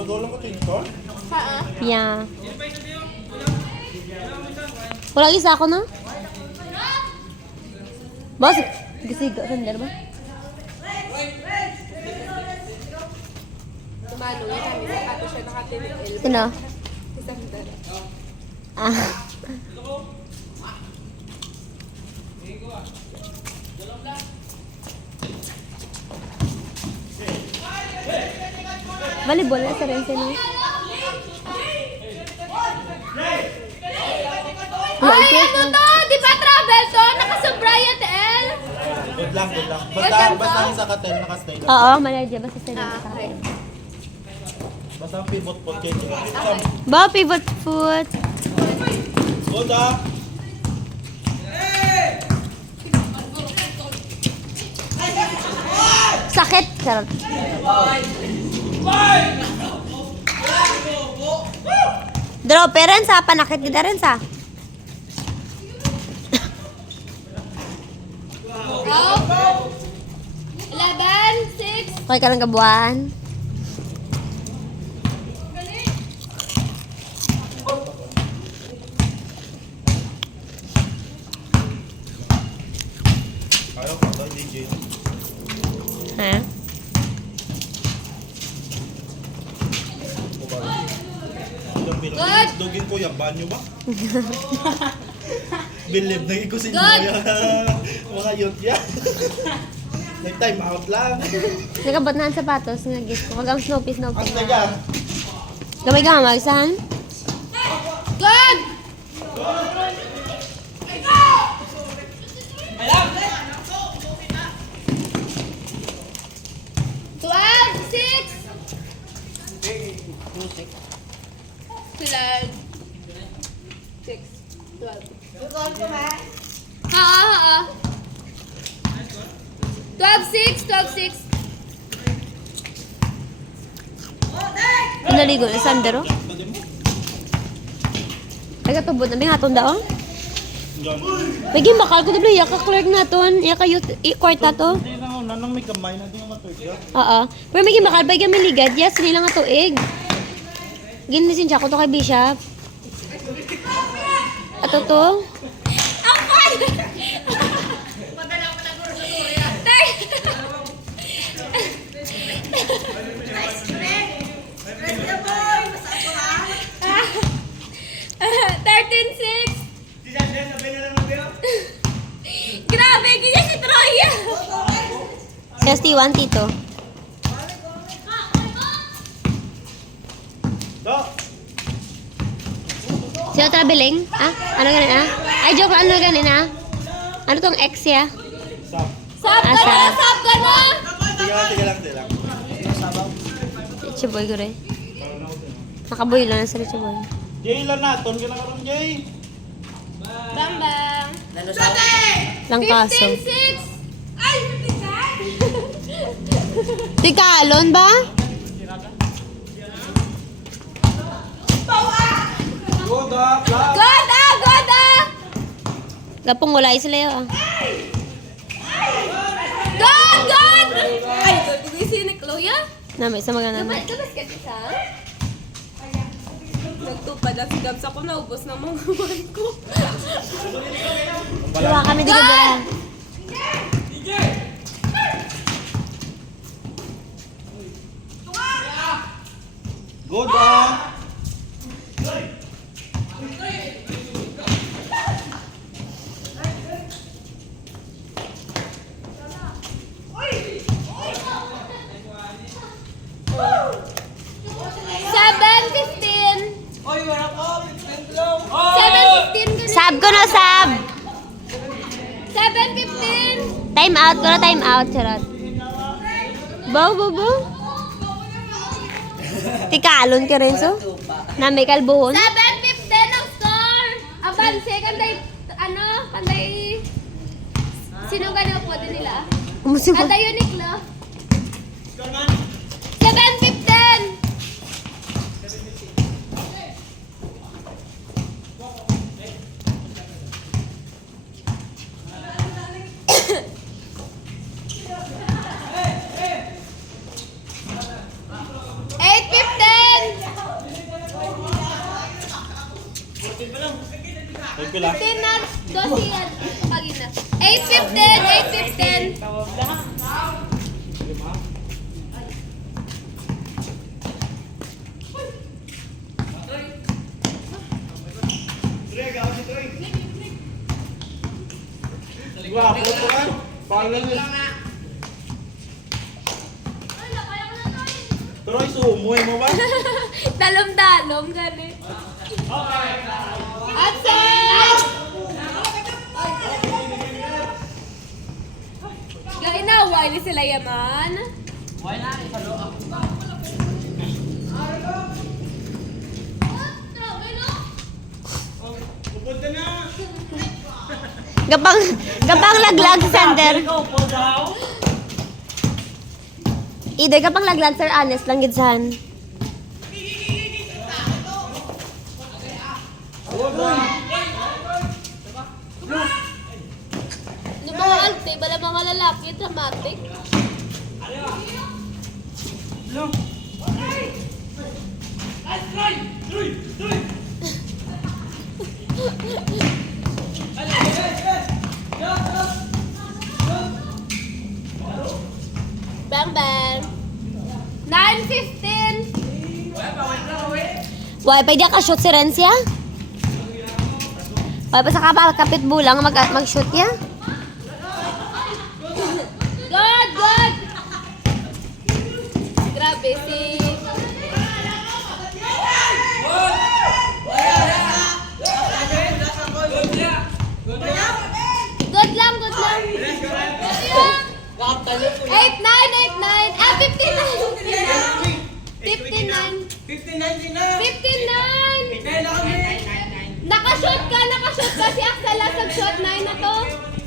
Magulang ko ito? Yeah. Walang isa ako na? Boss, gasiga. Sandal ba? Tumalo yan kami. Nakato siya nakatinig. Sino? Sandal. Ah. Volleyball na sa rin sino? Ay, ano to? Di ba travel to? Nakasubra yan, El? Good lang, good lang. Basta yung sa katel, nakastay lang. Oo, maladya. Basta sila sa akin. Basta ang pivot po kayo. Ba, pivot foot. Good ah! Sakit. Sarap. Draw, parents ha. Panakit kita rin sa. Go. 11, 6. Okay ka lang kabuan. Ayaw ka ba, DJ? Ha? Good. Dugin ko yung banyo ba? Believe na ikusin mo Good. yan. Mga youth yan. Nag-time out lang. Nagabot na ang sapatos nga gift ko. Wag ang Snoopy. Ang taga. Gamay ka magsahan? Good. Twelve, 6. Sila. 6, 12. Ha. 12, 6, 12, 6. Pinaligo na sandero. Ay katubod na may hatong daong. May gimakal ko dibli yaka clerk naton. Yaka i-court na to. Hindi na, nanang may kamay na di nga matuig. Oo. Pero may gimakal ba yung miligad? Yes, nila nga tuig. Ginisin siya ko to kay Bishop. Ato to? Grabe, ganyan si Troya. Sesti 1 tito. Do! Sino traveling? Ah? Ano ganin ah? Ay, joke ano ganin ah? Ano tong ex ya? Stop. Sab ka na, sab ka na. Tiga lang, tiga lang. Riche boy ko rin. Nakaboy lang na sa Riche boy. Jay lang naton ka na karon Jay. Bambang. Lang kaso. 15, 6. Ay, Tikalon ba? Good ah, clap. God ah, God ah. Gapong wala sila yun ah. God, God. Ay, God, hindi si Chloe. Namay sa mga naman. Labas ka sa? Nagtupad ang sigab sa ko, naubos ng mga buwan ko. Diba kami di ka Good ah. Sab ko na sab. 7:15. Time out ko na time out. Charot. Bow, bow, bow. Tikalon ka rin so. Na may kalbuhon. 7:15 ang score. Abanse, kanday, ano, kanday, sino gano'n po din nila? Kumusta mo? Kanday Uniqlo. 7:15. Pila? 15 na. 12 yan. Pagina. 8:15. 8:15. Wah, puto ka. Pangalan nila. Troy, sumuhay mo ba? Dalom-dalom, gani. At set! Gani na, wali sila yaman. Gapang laglag sa center. Either kapang laglag, sir, honest lang gidsan. Yung mga alte, bala mga lalaki, dramatic. Bang bang. 9:15. Why, pwede ka shoot si Rencia? Why, pa sa kapit bulang mag-shoot niya? Good, good. Grabe si... Good lang, good lang. 8-9, 8-9. Ah, 59. 59. 59. Nakashoot ka si Axel sa shot 9 na to.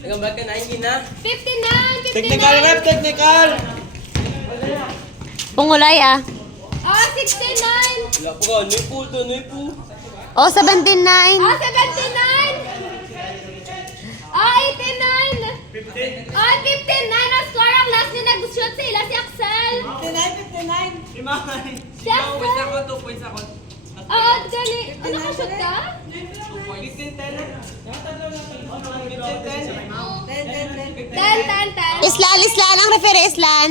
Nagambag ka 19 na. 59, 59. Technical rep, technical. Pungulay ah. Ah, 69. Wala po ka, nuy po to, nuy po. Oh, 79. Ah, 79. Ah, 89. 15. Ah, 59 ang score. Ang last niya nag-shoot sila si Axel. 59. Si Axel. Points ako, 2 points ako. Ah, dali. Ano nakashoot ka? 15-10 na. 10, 10, 15-10. 10. Islan ang referee, Islan.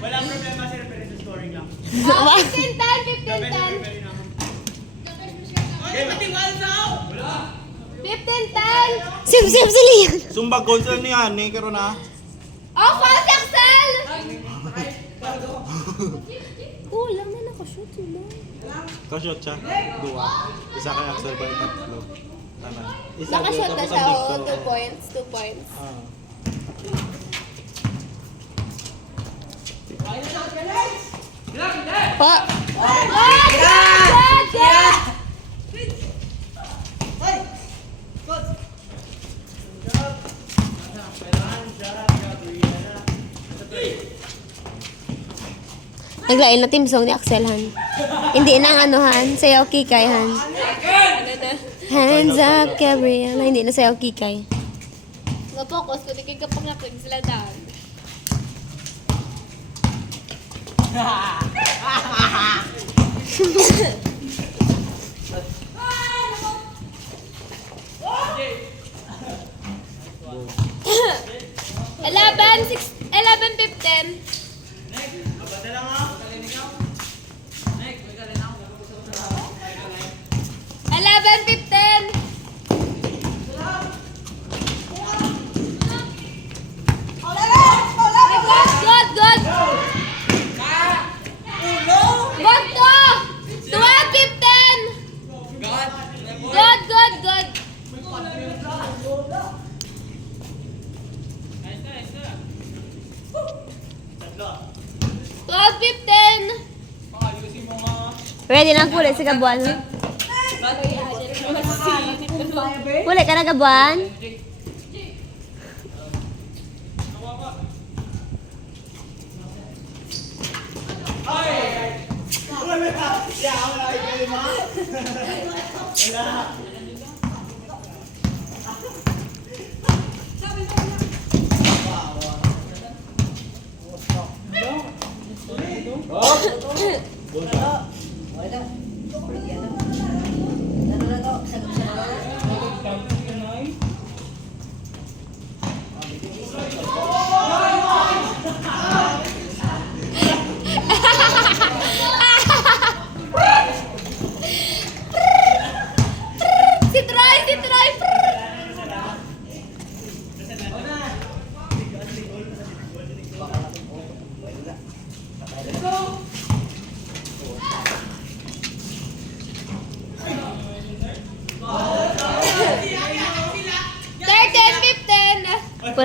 Wala problema si reference scoring lang. Ah, 15, 10, 15, 10. 15, 10. Sim si Lian. Sumbag concern niya, ni karon na. Oh, foul si Axel. Lang na nakashoot sila. Ka-shot siya. Dua. Isa kay Axel ba yung tatlo? Tanan. Isa Nakashoot na tapos siya. ang Oh, dito. 2 points. 2 points. Ah. Po. Oh, good, good. Naglain na team song ni Axel Han. Hindi na ang anuhan, sayaw kikay Han. Hands up, Gabriela. Hindi na sayaw kikay. Nga-focus ko, di kayo kapangaklig sila daan. Eleven, 15. 11, 15. Good, good. Good to. 12, 15. Good, good, good. Twelve, 15. Ready na ang kulay sa Gabuan. Kulay ka na Gabuan?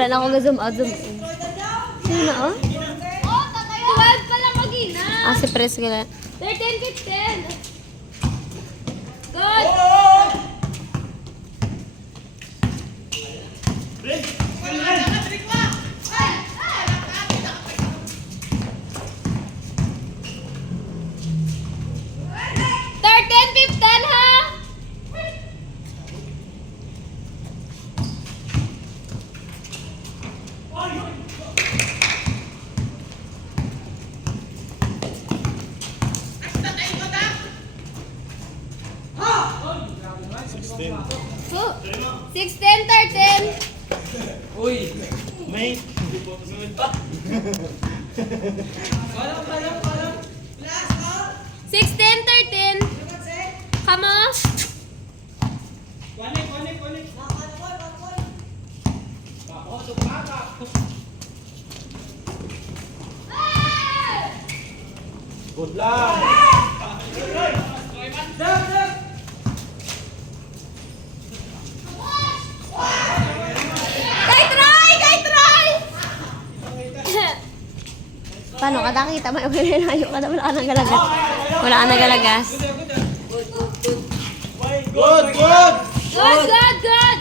Wala na akong zoom out, zoom in. Sino na, oh? 12 pa lang magina. Ah, si Pres kaya. 13, 15. Good. Thirteen, 15, ha? Sixteen. 16, 13. May. 16, 13. Come on. Good lang. Kay try! Kay try! Paano ka nakita? May ulinayo ka na. Wala ka nang galagas. Wala ka nang galagas. Good, good. Good, good, good.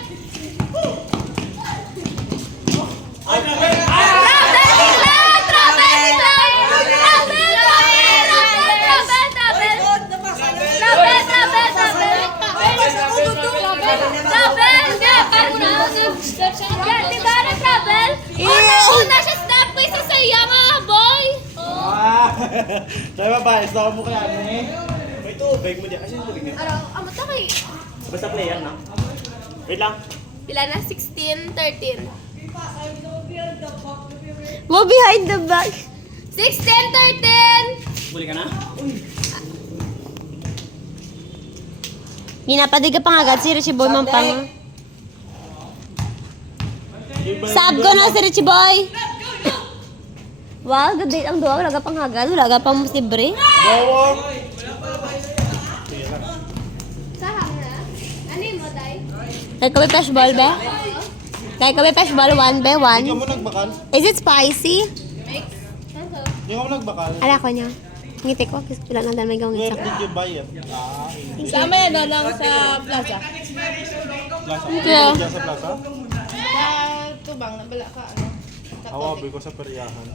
Una siya stop ko isa sa iya mga boy. Ah. Sabi ba, stop mo kaya ni. May tubig mo diyan. Kasi tubig niya. Araw, amo to kay. Basta player na. Wait lang. Pila na 16, 13. Mo behind the back. 16, 13. Buli ka na? Ginapadig ka pang agad si Richie Boy Mampang. Sab ko na si Richie Boy. Wow, good date ang duwa. Wala ka pang hagad. Wala ka pang libre. Bawang. Sahang na. Ano yung mo, Day? Kaya kami fresh ball, be? Kaya kami fresh ball, 1 be, 1. Hindi ka mo nagbakal. Is it spicy? Mix? Ano? Hindi ka mo nagbakal. Ala ko niya. Ngiti ko. Kasi wala lang dahil may gawin Where sa did you buy it? Ah, Sama yan na lang sa plaza. plaza. Yeah. Diyan sa plaza? Sa tubang, nabala ka, ano? Awabi ko sa peryahan.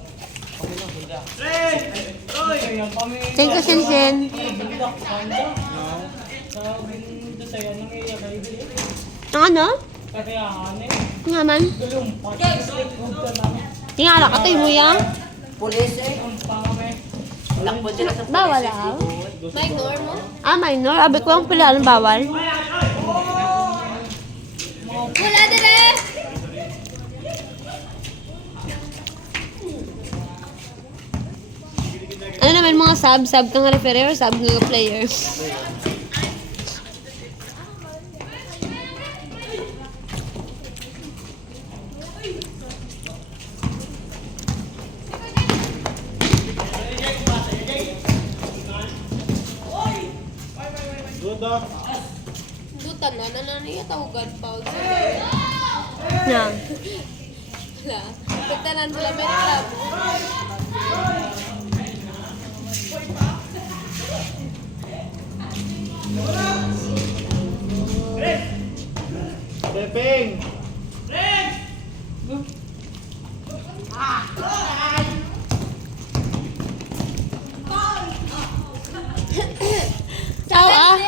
Thank you, Shin. Ang ano? Nga man. Tingala ka to, mo yan? Bawal ah. Minor mo? Ah, minor. Abi ko ang pila ng bawal. Wala dire! Ano naman mga sub? Sub kang referee or sub nga player? Good ah. Dutan na, niya tawagan pa. Na. Wala. Pagtanan sila may club. Pepeng. Ciao ah.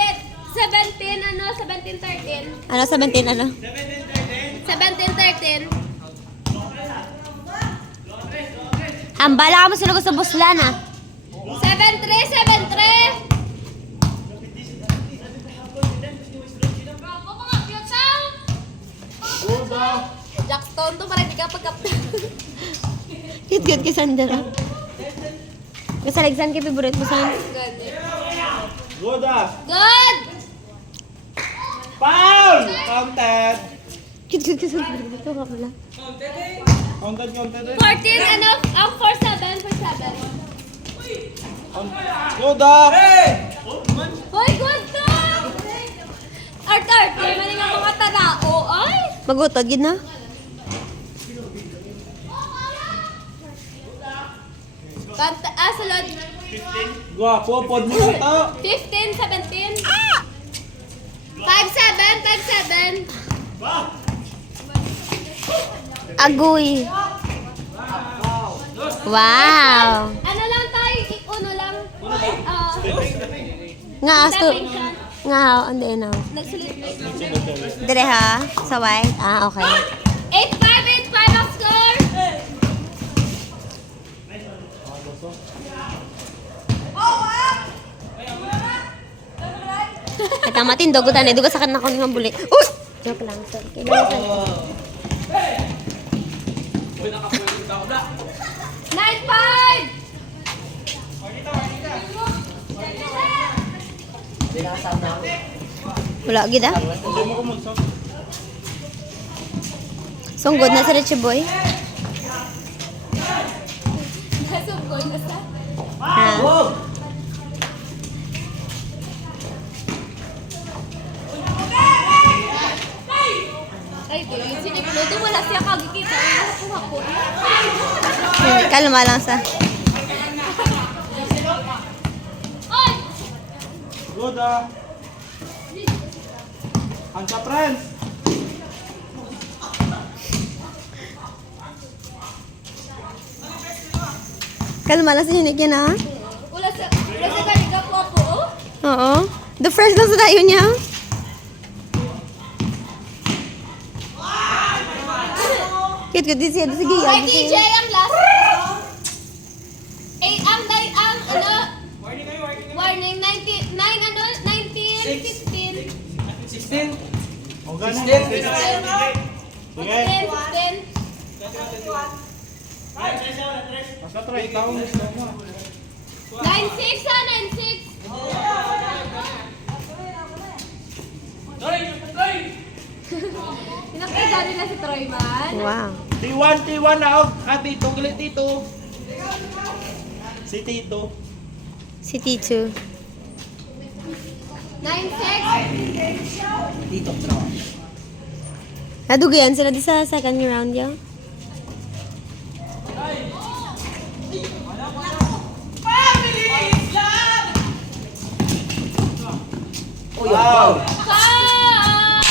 17, ano? 17, 13. Ano, 17 ano? 17, 13. Hambala ka mo sila ko sa buslan ah. 7, 3, 7, 3. Good ah. Jackstone to para di ka pagkapta. Cute ka Sandra. Kasi Alexan kay favorite mo saan? Good. Good ah. Good! Foul! Counted. Cute ka Sandra. Ito ka pala. Counted, counted eh. 14, ano? Ang 4, 7, 4, 7. Good ah. Hoy, good to! Arthur, may mga mga tanao, ay! Magutod, gid na. Sulod. Gwapo, pod mo na to. 15, 17. 5-7, 5-7. Agoy. Wow. Ano lang tayo? Uno lang. Nga, asto. Stepping shot. Nga, hindi na. Nagsulit. Dire ha? Sa white? Ah, okay. 8-5, 8-5 ang score. At ang matindog, gutan eh. Duga sa kanan ako ng bulit. Uy! Joke lang, sorry. Kailangan sa... 9-5. Wala, gid ah. Hindi mo kumunso. Sunggod na sa Richie Boy. Nasugkoy na sa. Ha? Ay, sinipluto. Wala siya kagikita. Wala ko. Kalma lang sa... Oy! Good ah. Ang ka, friends. Kalma lang sa Unique yan ah. Wala sa kaniga po ako. Oo. The first lang sa tayo niya. Cute, cute. Sige, sige. Kay DJ ang last. Warning, 19, 9 ano? 19, 15. 16. O ganun. 16. Sige. 10, 10. Basta try. Ikaw ang gusto mo. 9-6 ha, 9-6. Pinakita nila si Troyman. Wow. T1 na ako. Ah, Tito. Galit Tito. Si Tito. Si T2. 9-6. Nadugayan sila di sa second round yun. Wow. Foul!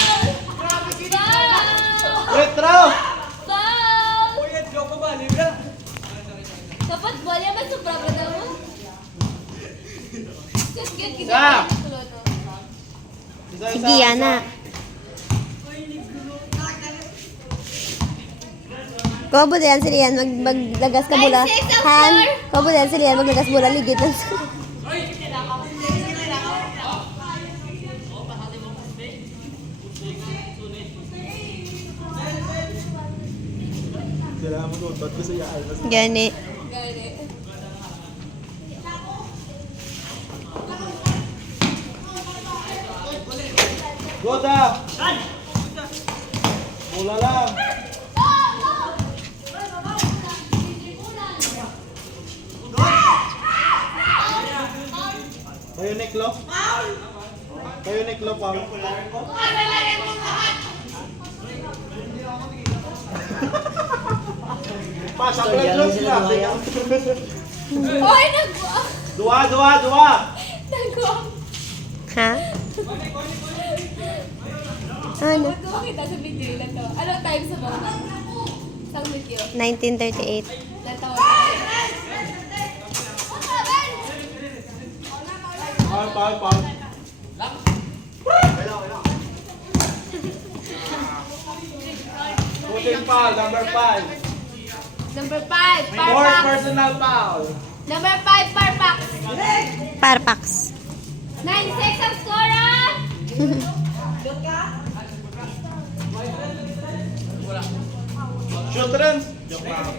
Retro. Foul! Kuya, joke ba? Libre. Dapat bola ba sobra ba daw mo? Get kita. Sa. Sige, Yana. Kobo din sila yan, maglagas ka bula. 9-6 ang Han, score. kobo din sila yan, maglagas bula, ligit lang. Kailangan mo nutot ko sa yaan. Gani. Good ah. Mula lang. Kayo Niklo? Kayo Niklo pa. Pasang red close na. Oy, nagwa. Dua. Nagwa. Ha? Ano? Nagwa kita sa video lang to. Ano time sa mga? Sa video. 1938. Natawa. Paul. Puting foul, number 5. Number 5, Fourth Parpax. personal foul. Number 5, Parpax. Parpax. 9-6 ang score ah. Shoot rin. Joke lang.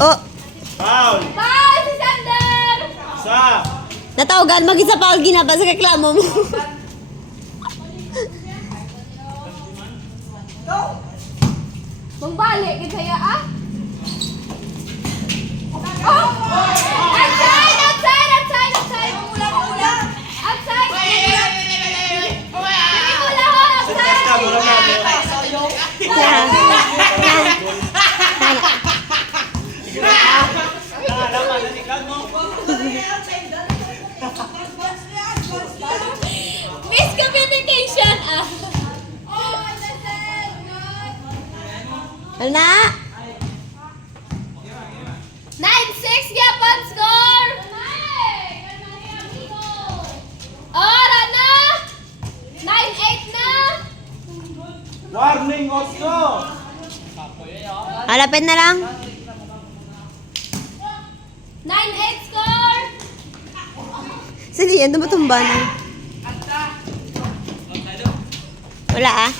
Oh, Foul. Bye, si Sander. Sa. natawagan, mag-isa Paul ginaba sa reklamo mo. Mangbalik, kaya ah. Oh! Outside! Outside! Hindi mula ho, Sintas ka, mura outside! na. Ha? Ha? Ha? Alna! 9-6 gyapon score. Ora na. 9-8 na. Warning, Otso! Malapit na lang. 9-8 score. Saan yan? Tumatumba na. Wala ah.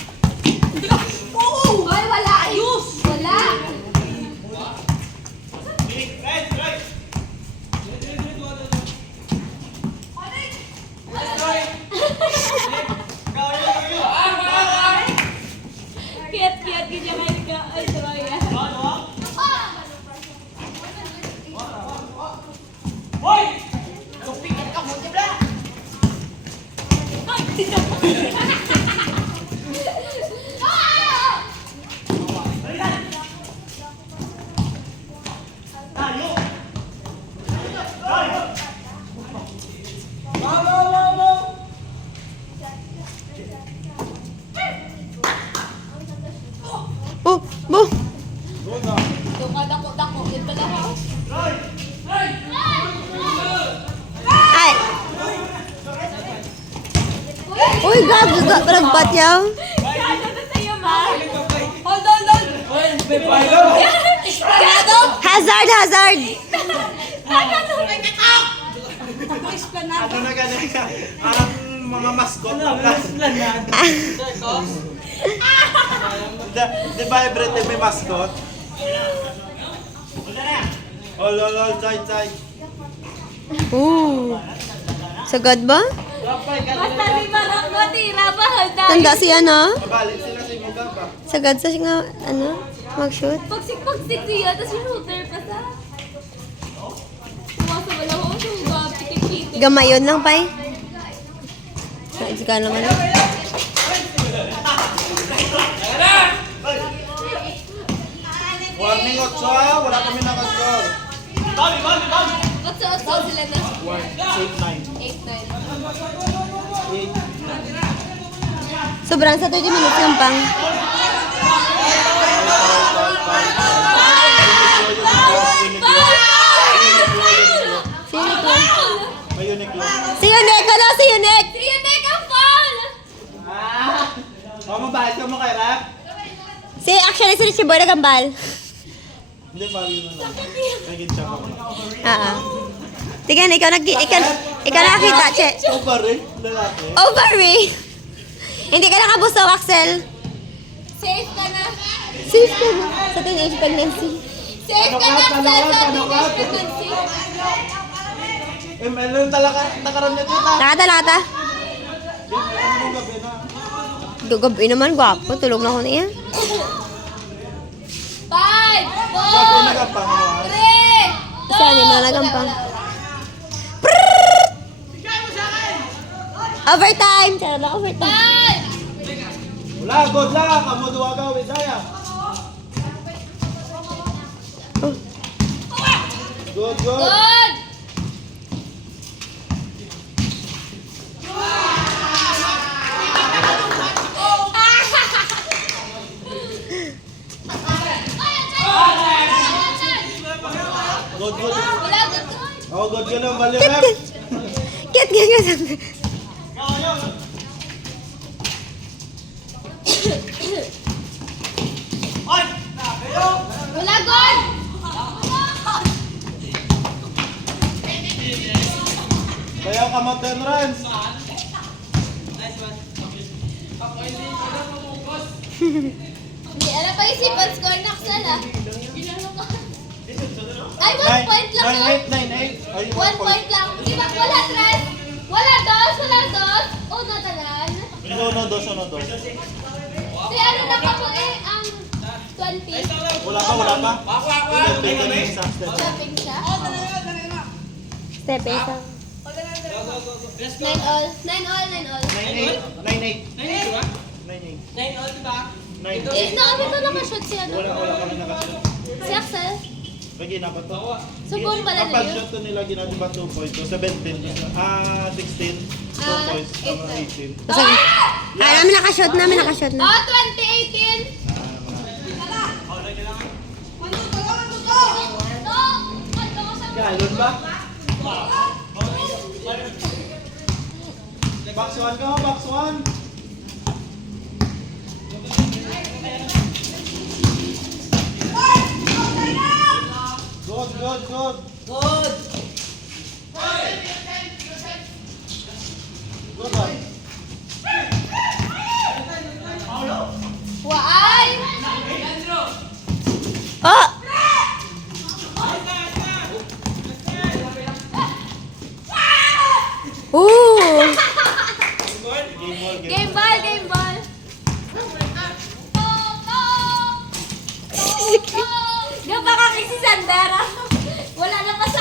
Hoy, wala. Ayos. Wala. Kiat-kiat gid yung ka. Ay, Troy. Oh, bo. Dako. Ito lang ako. Ay. Uy, gago. Nagbat yaw. Kaya na sa'yo, ma. Hold on. Hazard. Ano na ganun ka? Ang mga mascot na Di ba everything may mascot? Lol, tay. Ooh. Sagad ba? Basta di marang mo, tira ba? Tanda siya na. Mabalik sila sa imo gaba. Sagad sa siya nga, mag-shoot. Pagsik siya, tapos yung shooter pa sa... Kumasa wala ko, suga, pitik-pitik. Gamayon lang, pay. Naidsi ka lang ano. Warning, Otso! Wala kami nakascore. Otso sila na. 8-9. 8-9. Sobrang sa 30 minutes lang pang. Sino to? May Uniqlo. Si Yunek! Ano? Si Yunek! Si Yunek ang fall! Mabait ka mo kay Rap? Actually, si Richie Boy nagambal. Hindi, bagay na lang. Naging siya ko. Tingnan, ikaw nakakita, che. Over eh, lalaki. Over me. Hindi ka nakabusog, Axel. Safe ka na. Safe ka na. Sa teenage pregnancy. Safe ka na, Axel, sa teenage pregnancy. Meron talaga, nakaram niya dito. Nakata. Ano gabi na? Gabi naman, gwapo. Tulog na ko niya. 5, 4, Gabi na kapang mo. 3, Saan yung mga nagampang? Overtime! Sana na overtime. 5, Wala, good lang. Kamu duwa ka, Widaya. Oh. Good. good. Good. Wala, good. Oh, good ka lang. Bali, Rap. Kit. Wala, good. Kaya ka mo 10 runs. Hindi, alam pa isipan score na Axel, ah. Ay, 1 point lang, ah. 9-8. Ay, 1 point lang. Di ba, wala, Tres? Wala dos. Uno talan. Uno, dos. Si ano na pa po ang 20. Wala pa. Hindi ka na isa step. Shopping siya. Step isa. 9 all. 9 all. 9-8. 9-8. Eh, naami to nakashot si ano. Wala kami nakasya. Si Axel. Lagi na pa to. Subon pala Kapag nila. shot to nila ginagawa ba 2 points? So 17. 16. 2 points. Tama 18. Namin nakashot na. Oh, 2018. Galon ba? Box 1 ka, box 1. Good, good, good. Good! Good one. Waay! Oh! Ooh! Game ball, game ball. Yung baka si Sandera. Wala na pa sa